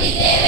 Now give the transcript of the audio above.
ಪ್ರಾರಂಭ